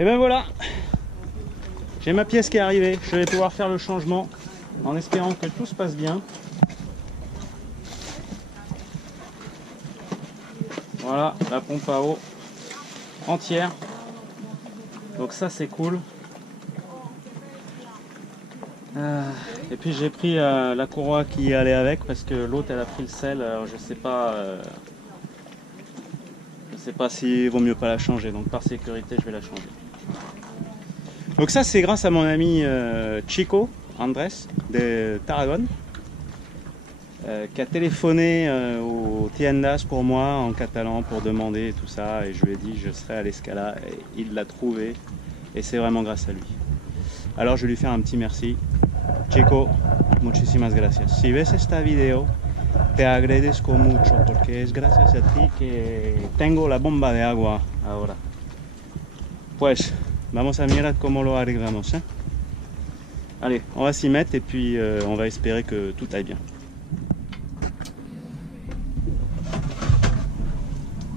Et ben voilà, j'ai ma pièce qui est arrivée. Je vais pouvoir faire le changement en espérant que tout se passe bien. Voilà, la pompe à eau entière. Donc ça c'est cool. Et puis j'ai pris la courroie qui allait avec parce que l'autre elle a pris le sel. Alors je sais pas s'il vaut mieux pas la changer. Donc par sécurité je vais la changer. Donc ça c'est grâce à mon ami Chico Andrés de Tarragone qui a téléphoné au tiendas pour moi en catalan pour demander tout ça et je lui ai dit je serai à l'Escala et il l'a trouvé et c'est vraiment grâce à lui. Alors je vais lui faire un petit merci. Chico, muchísimas gracias. Si ves esta video, te agradezco mucho porque es gracias a ti que tengo la bomba de agua ahora. Pues, vamos a mirar cómo lo arreglamos. ¿Eh? Allez, on va s'y mettre et puis on va espérer que tout aille bien.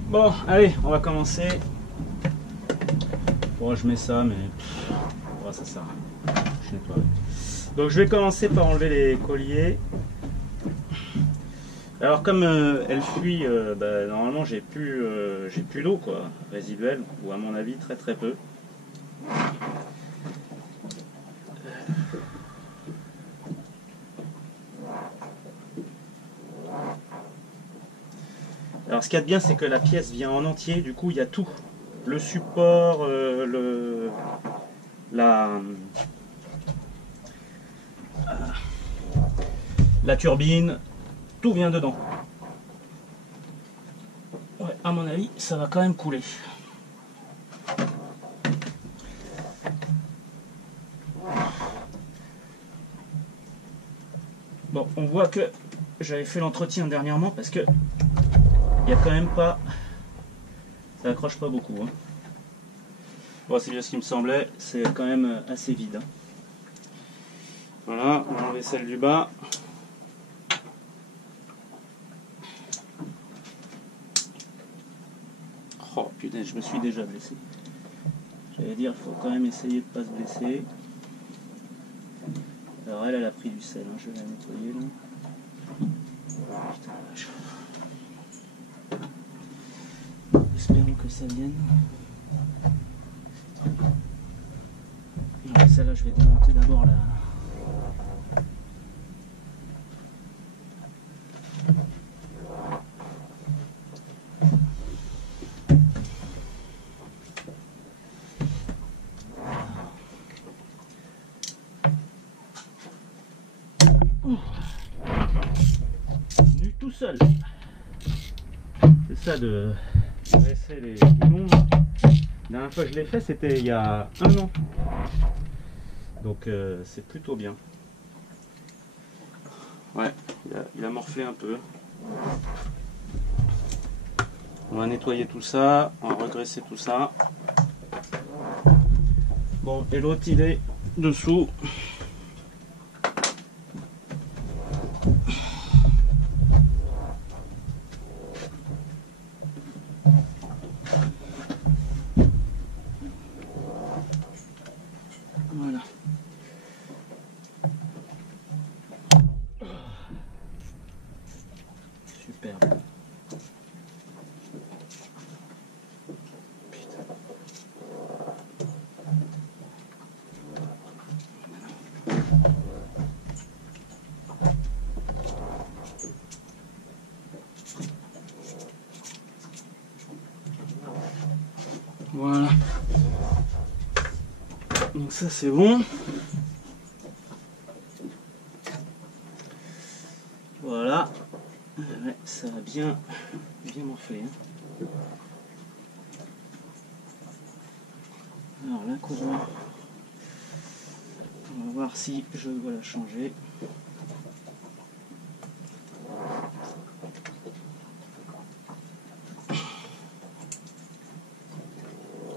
Bon, allez, on va commencer. Bon, je mets ça, mais oh, ça sert à rien. Je nettoie. Donc je vais commencer par enlever les colliers. Alors comme elle fuit, normalement j'ai plus d'eau quoi, résiduelle, ou à mon avis très très peu. Alors ce qu'il y a de bien c'est que la pièce vient en entier, du coup il y a tout. Le support, la turbine, tout vient dedans. Ouais, à mon avis, ça va quand même couler. Bon, on voit que j'avais fait l'entretien dernièrement parce que il n'y a quand même pas... Ça accroche pas beaucoup. Hein. Bon, c'est bien ce qui me semblait, c'est quand même assez vide. Hein. Voilà, on va enlever celle du bas. Oh putain, je me suis déjà blessé. J'allais dire, il faut quand même essayer de ne pas se blesser. Alors elle a pris du sel, hein. Je vais la nettoyer là. Putain, vache. Espérons que ça vienne. Alors celle-là, je vais démonter d'abord la... Venu tout seul. C'est ça de dresser les boulons. La dernière fois que je l'ai fait, c'était il y a 1 an. Donc c'est plutôt bien. Ouais, il a morflé un peu. On va nettoyer tout ça, on va regresser tout ça. Bon, et l'autre il est dessous. Voilà. Superbe. Putain. Voilà. Donc ça c'est bon. Voilà. Ouais, ça va bien morfler. Hein. Alors la courroie, on va voir si je dois la changer.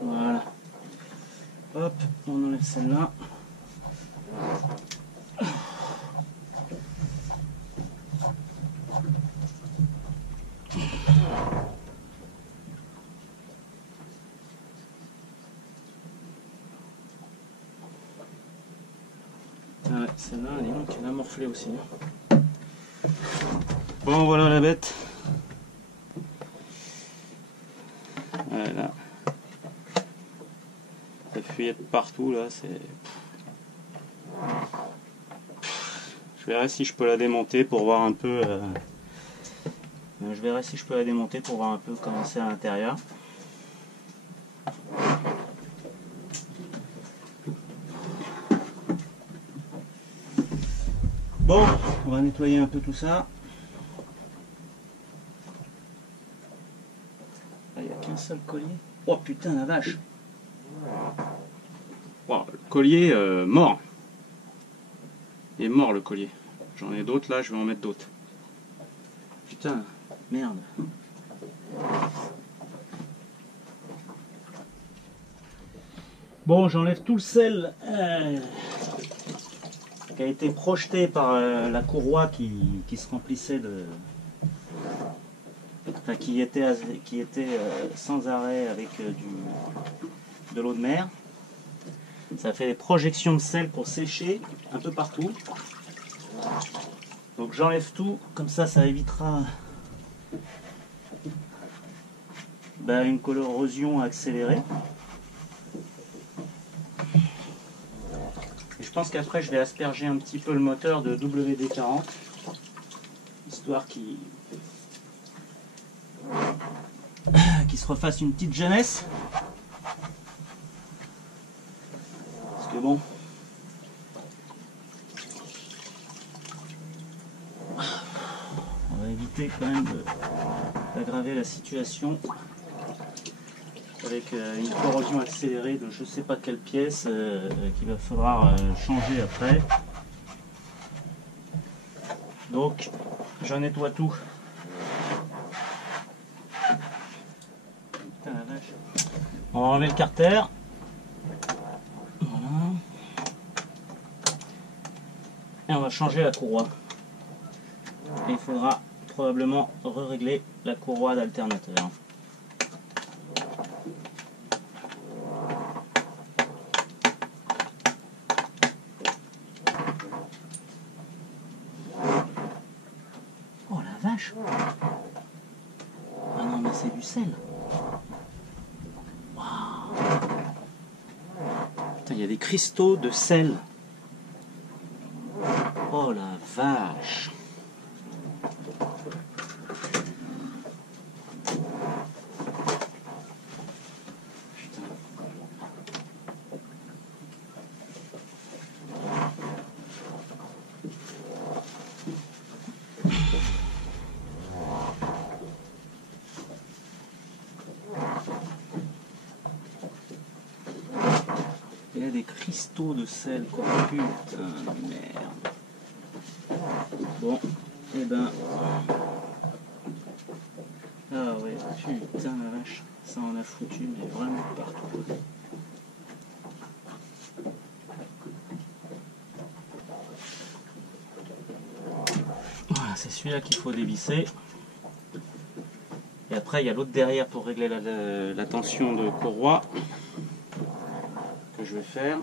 Voilà. Hop, on enlève celle-là. Celle-là, dis donc, elle a morflé aussi. Bon, voilà la bête. Voilà. Ça fuyait de partout là, c'est... Je verrai si je peux la démonter pour voir un peu... Je verrai si je peux la démonter pour voir un peu comment c'est à l'intérieur. Bon, on va nettoyer un peu tout ça. Il n'y a qu'un seul collier. Oh putain la vache. Oh, le collier mort. Il est mort le collier. J'en ai d'autres là, je vais en mettre d'autres. Putain, merde. Bon, j'enlève tout le sel qui a été projeté par la courroie qui se remplissait de... Enfin, qui était sans arrêt avec de l'eau de mer. Ça fait des projections de sel pour sécher un peu partout. Donc j'enlève tout, comme ça évitera une corrosion accélérée. Et je pense qu'après je vais asperger un petit peu le moteur de WD-40, histoire qu'il se refasse une petite jeunesse. Parce que bon, on va éviter quand même d'aggraver la situation avec une corrosion accélérée de je sais pas quelle pièce qu'il va falloir changer après. Donc je nettoie tout. Putain la vache. On va enlever le carter. Voilà. Et on va changer la courroie. Et il faudra probablement régler la courroie d'alternateur. Oh la vache! Ah non mais c'est du sel! Waouh! Putain, il y a des cristaux de sel! Oh la vache! Il y a des cristaux de sel, quoi. Putain de merde. Bon, et ben... Ah ouais, putain la vache. Ça en a foutu, mais vraiment partout. Voilà, c'est celui-là qu'il faut dévisser. Et après, il y a l'autre derrière pour régler la tension de courroie. Que je vais faire.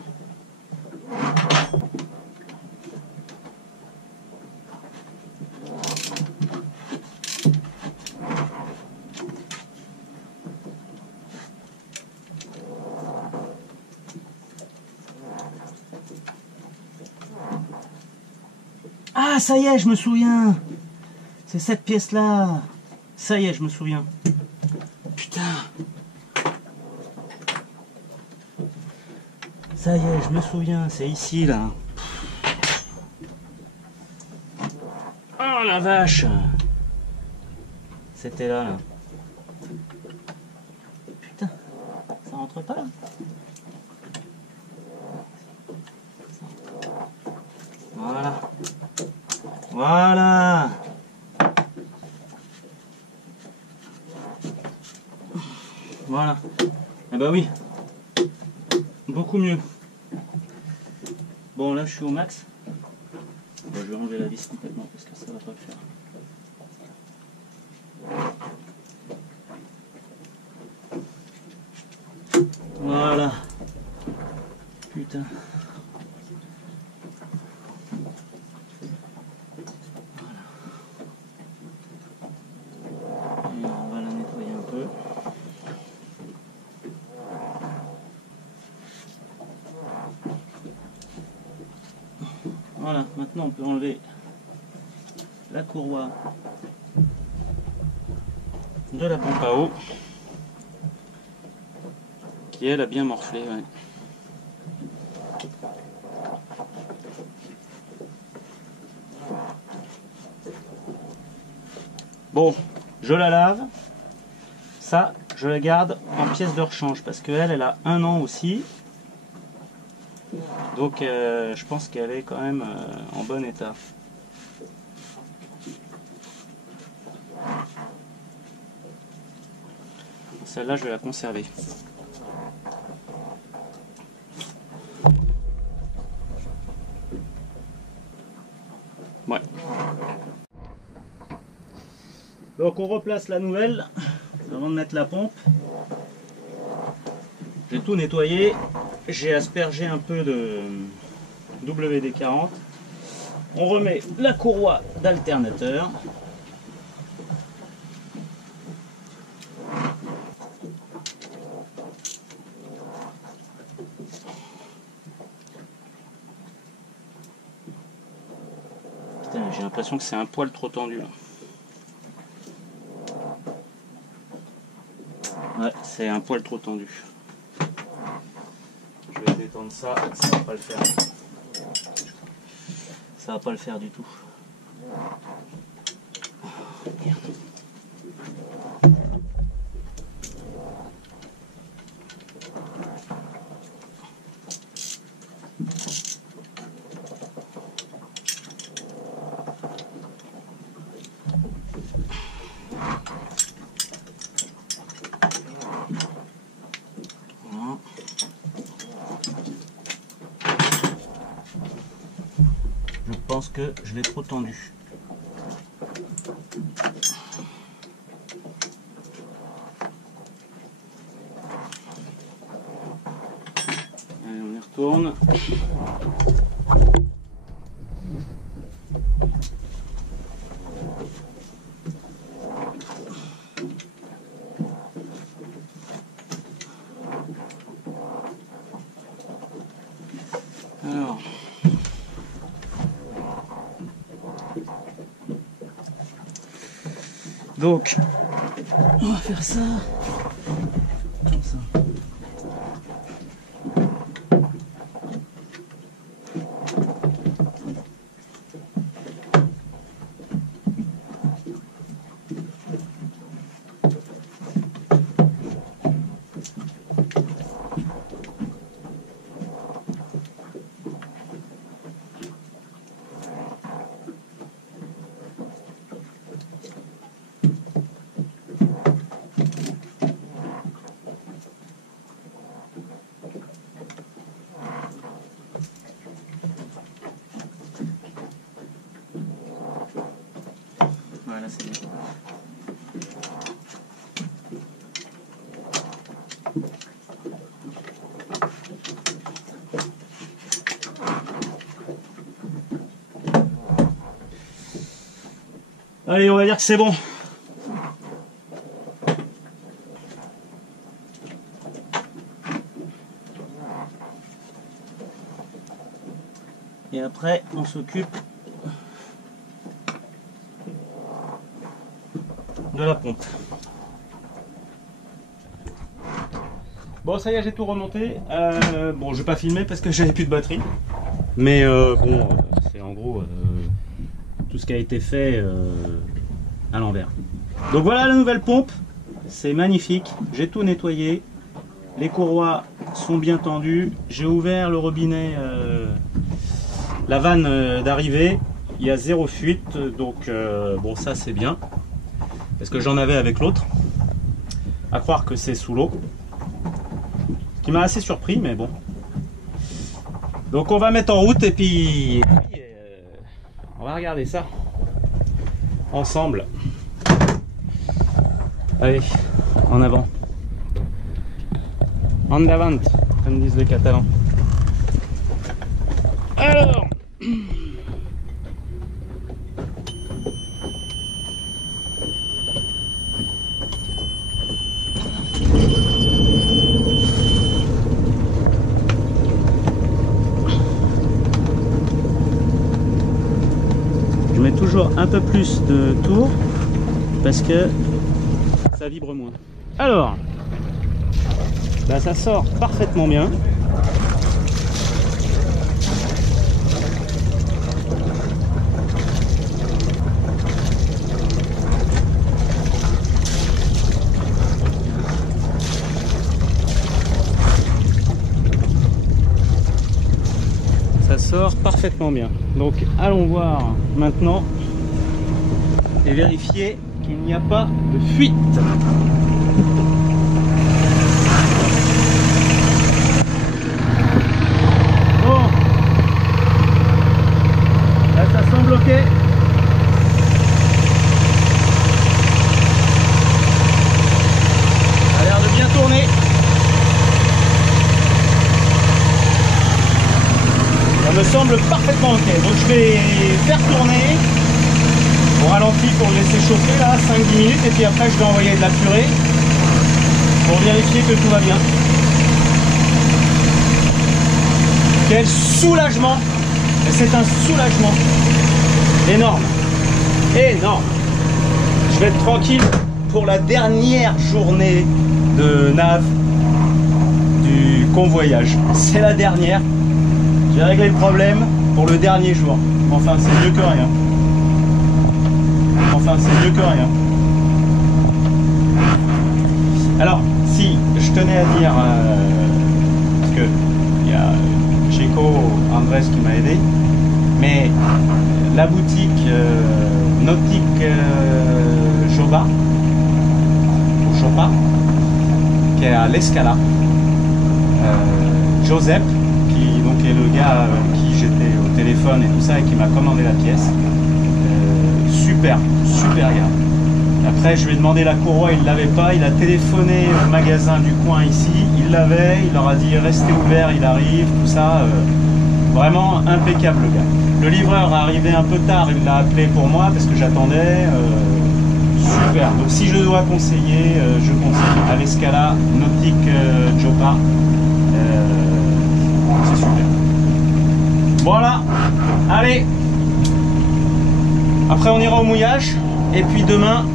Ah, ça y est, je me souviens. C'est cette pièce-là. Ça y est, je me souviens. Putain. Ça y est, je me souviens, c'est ici, là. Oh la vache. C'était là, là. Putain, ça rentre pas, là. Voilà. Voilà. Voilà. Eh ben oui. Beaucoup mieux. Bon, là je suis au max. Bon, je vais enlever la vis complètement parce que ça va pas le faire. Voilà. Putain. Voilà, maintenant on peut enlever la courroie de la pompe à eau qui elle a bien morflé. Ouais. Bon, je la lave. Ça, je la garde en pièce de rechange parce qu'elle, elle a 1 an aussi. Donc je pense qu'elle est quand même en bon état. Celle-là, je vais la conserver. Ouais. Donc on replace la nouvelle avant de mettre la pompe. J'ai tout nettoyé. J'ai aspergé un peu de WD-40. On remet la courroie d'alternateur. J'ai l'impression que c'est un poil trop tendu là. Ouais, c'est un poil trop tendu. Je vais détendre ça, ça va pas le faire. Ça va pas le faire du tout. Merde. Je pense que je l'ai trop tendu. Allez, on y retourne. Alors. Donc, on va faire ça comme ça. Voilà, c'est bien. Allez, on va dire que c'est bon. Et après, on s'occupe de la pompe. Bon, ça y est, j'ai tout remonté. Bon, je vais pas filmer parce que j'avais plus de batterie. Mais bon, c'est en gros tout ce qui a été fait à l'envers. Donc voilà la nouvelle pompe. C'est magnifique. J'ai tout nettoyé. Les courroies sont bien tendues. J'ai ouvert le robinet, la vanne d'arrivée. Il y a 0 fuite. Donc bon, ça c'est bien. Parce que j'en avais avec l'autre. À croire que c'est sous l'eau. Ce qui m'a assez surpris, mais bon. Donc on va mettre en route et puis on va regarder ça ensemble. Allez, en avant. En avant, comme disent les Catalans. Alors. toujours un peu plus de tours parce que ça vibre moins. Alors, bah ça sort parfaitement bien. Ça sort parfaitement bien. Donc allons voir maintenant et vérifier qu'il n'y a pas de fuite. Bon, là ça semble ok. Ça a l'air de bien tourner. Ça me semble parfaitement ok. Donc je vais faire tourner au ralenti pour le laisser chauffer là 5-10 minutes et puis après je vais envoyer de la purée pour vérifier que tout va bien. Quel soulagement! C'est un soulagement énorme, énorme. Je vais être tranquille pour la dernière journée de nav du convoyage. C'est la dernière. J'ai réglé le problème pour le dernier jour. Enfin, c'est mieux que rien. Enfin, c'est mieux que rien. Alors, si je tenais à dire, parce que il y a Checo Andrés qui m'a aidé, mais la boutique Nautique Joba, ou Joba, qui est à l'Escala, Joseph, qui donc est le gars qui j'étais au téléphone et tout ça et qui m'a commandé la pièce. Super, super gars. Après je lui ai demandé la courroie, il ne l'avait pas, il a téléphoné au magasin du coin ici, il l'avait, il leur a dit restez ouvert, il arrive, tout ça. Vraiment impeccable le gars. Le livreur est arrivé un peu tard, il l'a appelé pour moi parce que j'attendais. Super, donc si je dois conseiller, je conseille à l'Escala Nautique Joba. C'est super. Voilà, allez. Après on ira au mouillage et puis demain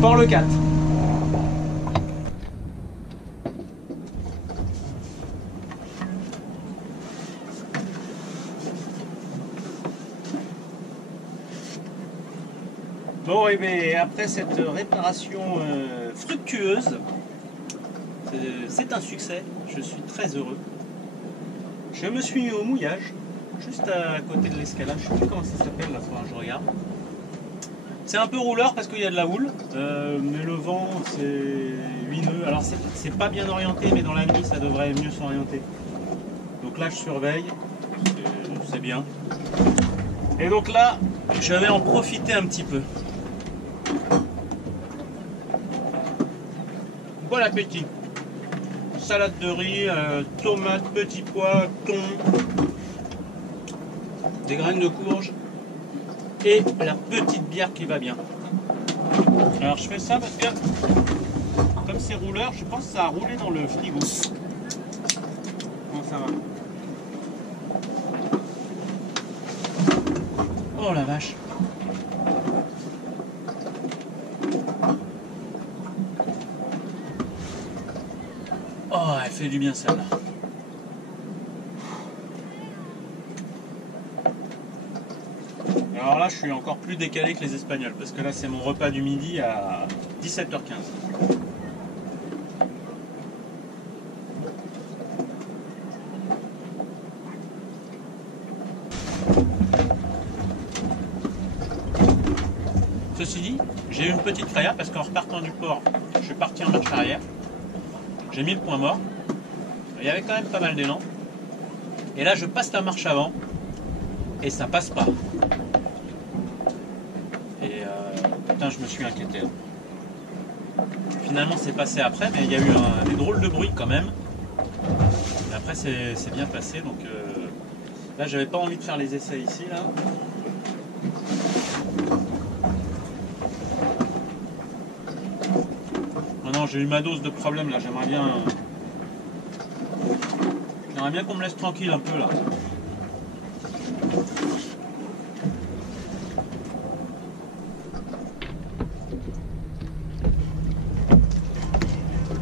Port-le 4. Bon et bien après cette réparation fructueuse, c'est un succès, je suis très heureux. Je me suis mis au mouillage, juste à côté de l'escalade, je ne sais plus comment ça s'appelle, là, faudra que je regarde. C'est un peu rouleur parce qu'il y a de la houle, mais le vent c'est huileux, alors c'est pas bien orienté, mais dans la nuit ça devrait mieux s'orienter. Donc là je surveille, c'est bien. Et donc là, je vais en profiter un petit peu. Bon appétit! Salade de riz, tomates, petits pois, thon, des graines de courge et la petite bière qui va bien. Alors je fais ça parce que comme c'est rouleur, je pense que ça a roulé dans le frigo. Comment ça va? Oh la vache! Oh, elle fait du bien celle-là. Alors là, je suis encore plus décalé que les Espagnols, parce que là, c'est mon repas du midi à 17h15. Ceci dit, j'ai eu une petite frayeur, parce qu'en repartant du port, je suis parti en marche arrière. J'ai mis le point mort. Il y avait quand même pas mal d'élan. Et là, je passe la marche avant. Et ça passe pas. Et putain, je me suis inquiété. Finalement, c'est passé après, mais il y a eu des drôles de bruit quand même. Et après, c'est bien passé. Donc là, j'avais pas envie de faire les essais ici. Là. Non, j'ai eu ma dose de problème là, j'aimerais bien qu'on me laisse tranquille un peu là.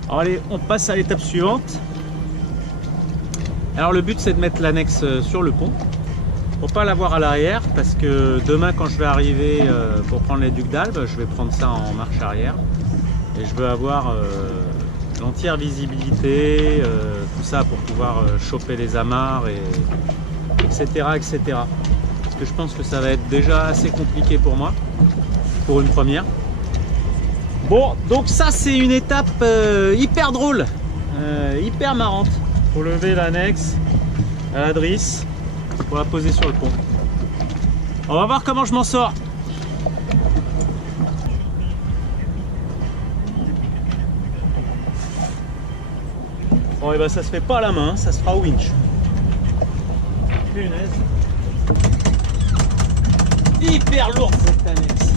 Alors allez, on passe à l'étape suivante. Alors le but c'est de mettre l'annexe sur le pont. Pour pas l'avoir à l'arrière, parce que demain quand je vais arriver pour prendre les ducs d'Albe, je vais prendre ça en marche arrière. Et je veux avoir l'entière visibilité, tout ça pour pouvoir choper les amarres, etc., etc. Parce que je pense que ça va être déjà assez compliqué pour moi, pour une première. Bon, donc ça c'est une étape hyper drôle, hyper marrante. Faut lever l'annexe à la drisse pour la poser sur le pont. On va voir comment je m'en sors. Bon, et ben ça se fait pas à la main, ça se fera au winch. Punaise. Hyper lourde cette annexe.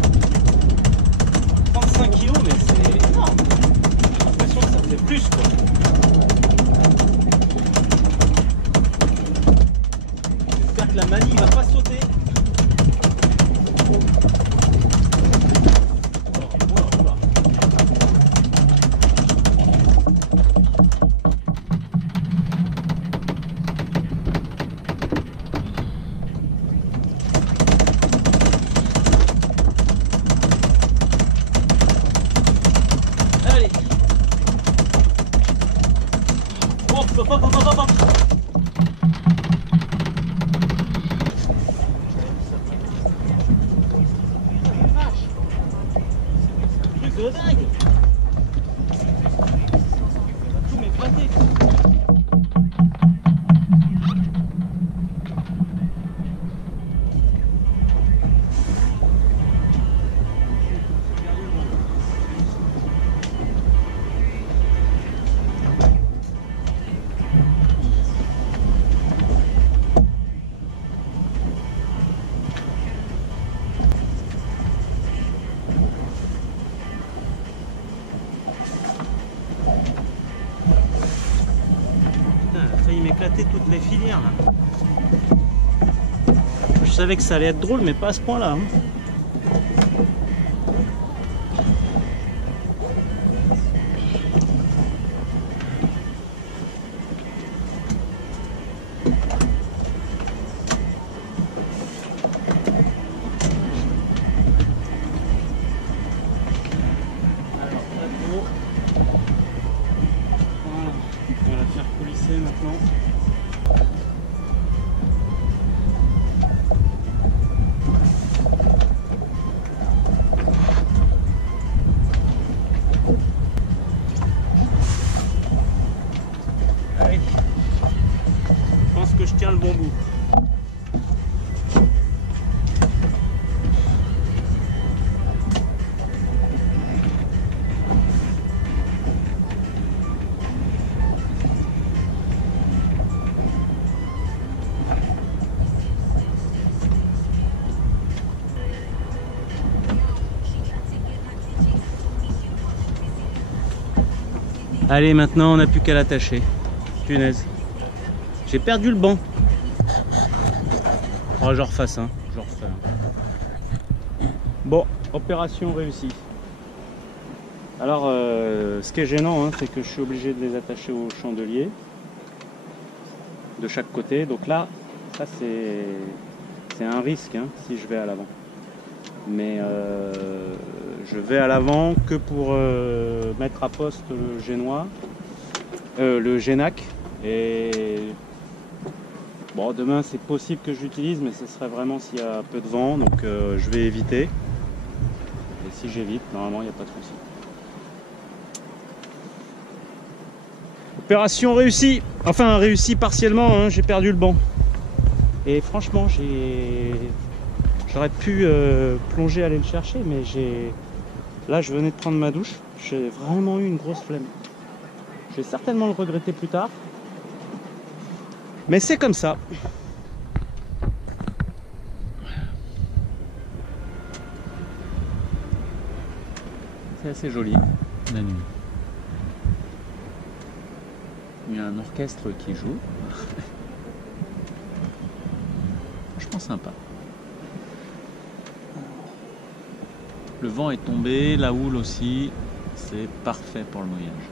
35 kg, mais c'est énorme. J'ai l'impression que ça fait plus quoi. J'espère que la manille va pas sauter. De dingue. Ça va tout m'éclater. Il m'éclater toutes les filières là. Je savais que ça allait être drôle mais pas à ce point là hein. Alors là-haut. Voilà. On va la faire coulisser maintenant. Allez, je pense que je tiens le bon bout. Allez, maintenant on n'a plus qu'à l'attacher. Punaise. J'ai perdu le banc. Oh, je refasse, hein. Je refais. Bon, opération réussie. Alors, ce qui est gênant, hein, c'est que je suis obligé de les attacher au chandelier de chaque côté. Donc là, ça c'est un risque hein, si je vais à l'avant. Mais je vais à l'avant que pour mettre à poste le génois, le génac. Et bon, demain c'est possible que j'utilise, mais ce serait vraiment s'il y a peu de vent, donc je vais éviter. Et si j'évite, normalement il n'y a pas de souci. Opération réussie, enfin réussie partiellement, hein, j'ai perdu le banc. Et franchement, j'aurais pu plonger, aller le chercher, mais là je venais de prendre ma douche, j'ai vraiment eu une grosse flemme. Je vais certainement le regretter plus tard. Mais c'est comme ça. C'est assez joli la nuit. Il y a un orchestre qui joue. Franchement sympa. Le vent est tombé, la houle aussi. C'est parfait pour le mouillage.